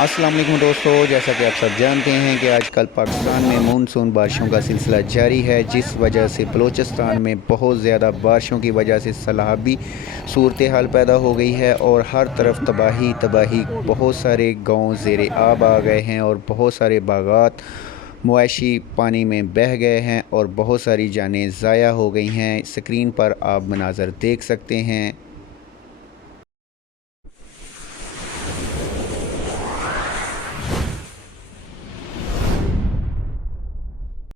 अस्सलाम वालेकुम दोस्तों, जैसा कि आप सब जानते हैं कि आजकल पाकिस्तान में मानसून बारिशों का सिलसिला जारी है, जिस वजह से बलूचिस्तान में बहुत ज़्यादा बारिशों की वजह से सैलाबी सूरत हाल पैदा हो गई है और हर तरफ तबाही तबाही। बहुत सारे गांव ज़ेरे आब आ गए हैं और बहुत सारे बागात मवेशी पानी में बह गए हैं और बहुत सारी जानें ज़ाया हो गई हैं। स्क्रीन पर आप मनाज़र देख सकते हैं।